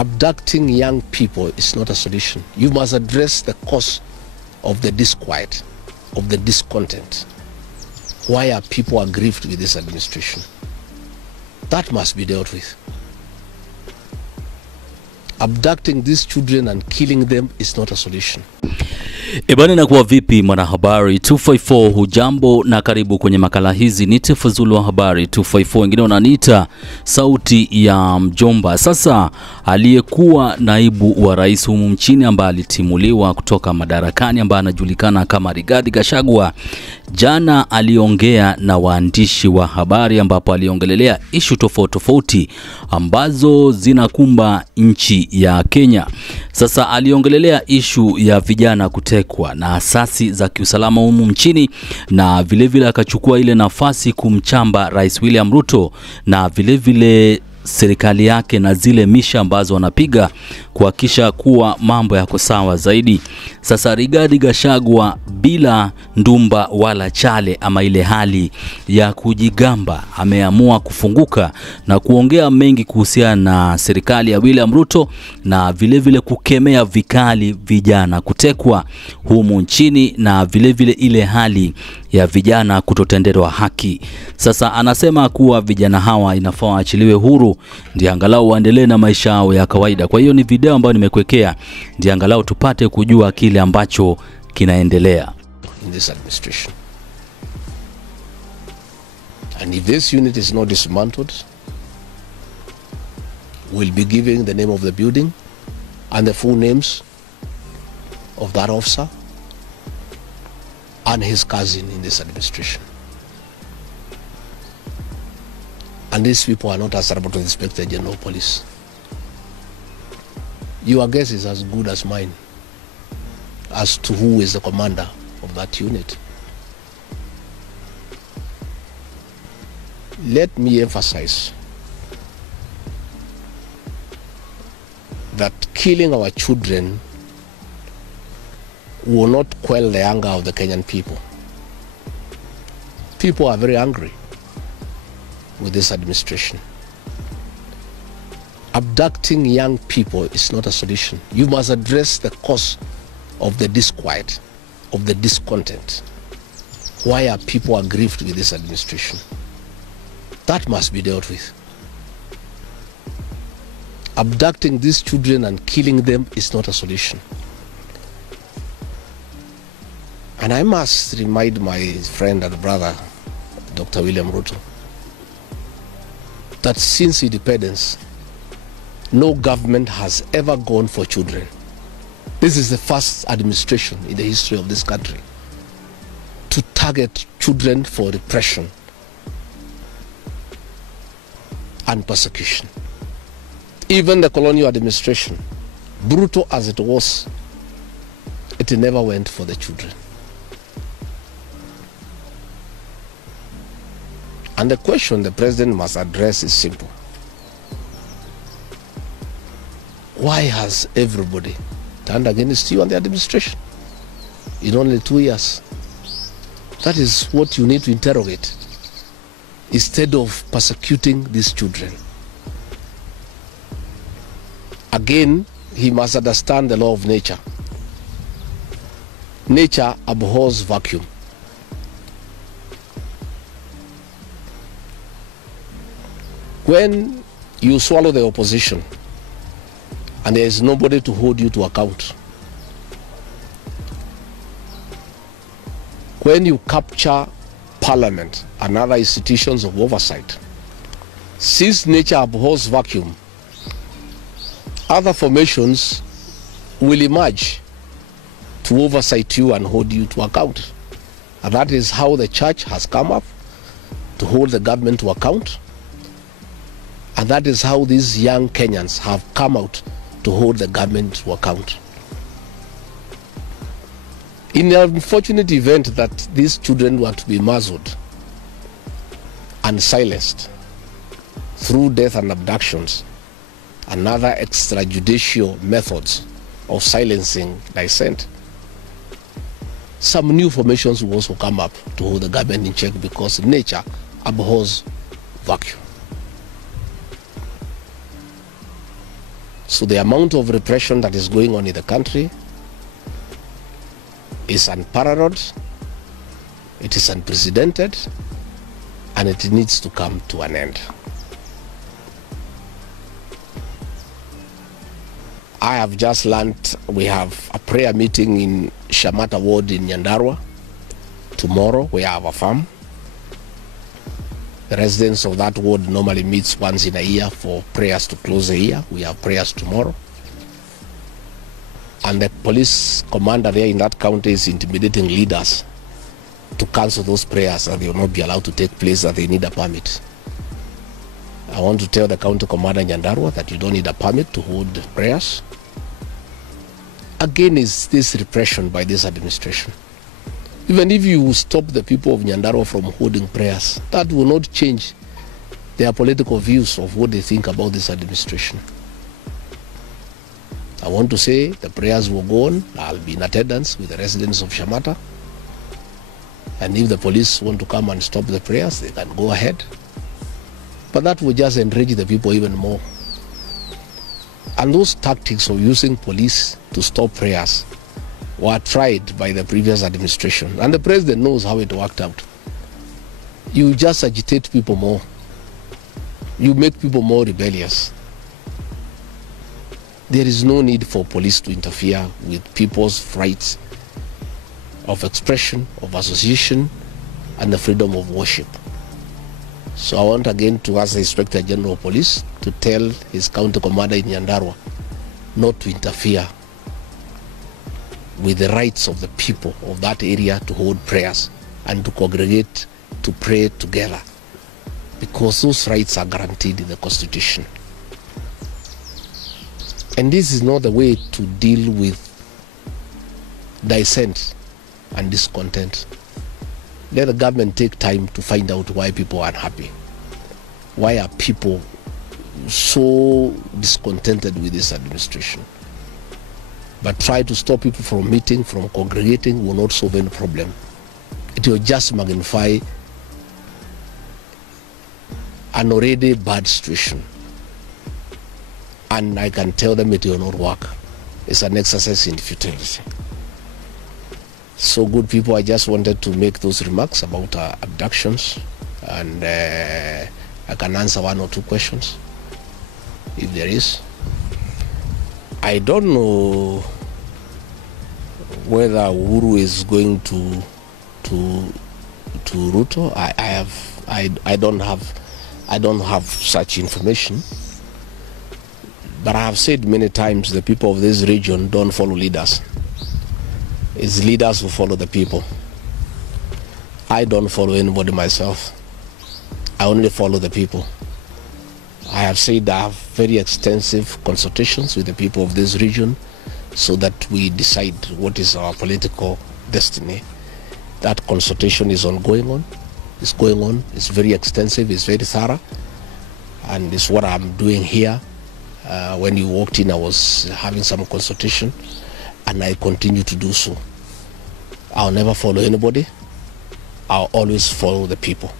Abducting young people is not a solution. You must address the cause of the disquiet, of the discontent. Why are people aggrieved with this administration? That must be dealt with. Abducting these children and killing them is not a solution. Ebane na kuwa vipi mwanahabari 254, hujambo na karibu kwenye makala hizi. Nite Fazulu wa Habari 254, wengine wananiita sauti ya mjomba. Sasa aliyekuwa naibu wa rais humu nchini ambaye alitimuliwa kutoka madarakani ambaye anajulikana kama Rigathi Gachagu, jana aliongea na waandishi wa habari ambapo aliongelelea issue tofauti ambazo zinakumba nchi ya Kenya. Sasa aliongelelea issue ya vijana kutekwa na asasi za kiusalama humu nchini, na vile akachukua ile nafasi kumchamba Rais William Ruto na vile serikali yake na zile misha ambazo wanapiga kuhakikisha kuwa mambo yako sawa zaidi. Sasa Rigathi Gachagu bila ndumba wala chale ama ile hali ya kujigamba ameamua kufunguka na kuongea mengi kuhusiana na serikali ya William Ruto na vile kukemea vikali vijana kutekwa humu nchini na vile ile hali ya vijana kutotendewa haki. Sasa anasema kuwa vijana hawa inafaa waachiliwe huru ndio angalau waendelee na maisha yao ya kawaida. Kwa hiyo ni video ambayo nimekuwekea ndio angalau tupate kujua kile ambacho kinaendelea in this administration. And if this unit is not dismantled, we'll be giving the name of the building and the full names of that officer and his cousin in this administration. And these people are not answerable to the Inspector General of Police. Your guess is as good as mine as to who is the commander of that unit. Let me emphasize that killing our children will not quell the anger of the Kenyan people. People are very angry with this administration. Abducting young people is not a solution. You must address the cause of the disquiet, of the discontent. Why are people aggrieved with this administration? That must be dealt with. Abducting these children and killing them is not a solution. And I must remind my friend and brother, Dr. William Ruto, that since independence, no government has ever gone for children. This is the first administration in the history of this country to target children for repression and persecution. Even the colonial administration, brutal as it was, it never went for the children. And the question the president must address is simple. Why has everybody turned against you and the administration in only 2 years? That is what you need to interrogate instead of persecuting these children. Again, he must understand the law of nature. Nature abhors vacuum. When you swallow the opposition and there is nobody to hold you to account, when you capture parliament and other institutions of oversight, since nature abhors vacuum, other formations will emerge to oversight you and hold you to account. And that is how the church has come up to hold the government to account. And that is how these young Kenyans have come out to hold the government to account. In the unfortunate event that these children were to be muzzled and silenced through death and abductions and other extrajudicial methods of silencing dissent, some new formations will also come up to hold the government in check because nature abhors vacuum. So the amount of repression that is going on in the country is unparalleled, it is unprecedented, and it needs to come to an end. I have just learned we have a prayer meeting in Shamata Ward in Nyandarua. Tomorrow we have a farm. The residents of that ward normally meets once in a year for prayers to close the year. We have prayers tomorrow. And the police commander there in that county is intimidating leaders to cancel those prayers, that they will not be allowed to take place, that they need a permit. I want to tell the county commander in Nyandarua that you don't need a permit to hold prayers. Again, is this repression by this administration. Even if you stop the people of Nyandarua from holding prayers, that will not change their political views of what they think about this administration. I want to say the prayers will go on. I'll be in attendance with the residents of Shamata. And if the police want to come and stop the prayers, they can go ahead. But that will just enrage the people even more. And those tactics of using police to stop prayers were tried by the previous administration. And the president knows how it worked out. You just agitate people more. You make people more rebellious. There is no need for police to interfere with people's rights of expression, of association, and the freedom of worship. So I want again to ask the Inspector General of Police to tell his county commander in Nyandarua not to interfere with the rights of the people of that area to hold prayers and to congregate to pray together, because those rights are guaranteed in the Constitution. And this is not the way to deal with dissent and discontent. Let the government take time to find out why people are unhappy. Why are people so discontented with this administration? But try to stop people from meeting, from congregating will not solve any problem. It will just magnify an already bad situation. And I can tell them it will not work. It's an exercise in futility. So good people, I just wanted to make those remarks about abductions, and I can answer one or two questions if there is. I don't know whether Uhuru is going to Ruto. I don't have such information. But I have said many times the people of this region don't follow leaders. It's leaders who follow the people. I don't follow anybody myself. I only follow the people. I have said I have very extensive consultations with the people of this region so that we decide what is our political destiny. That consultation is ongoing. It's going on. It's very extensive. It's very thorough. And it's what I'm doing here. When you walked in, I was having some consultation, and I continue to do so. I'll never follow anybody. I'll always follow the people.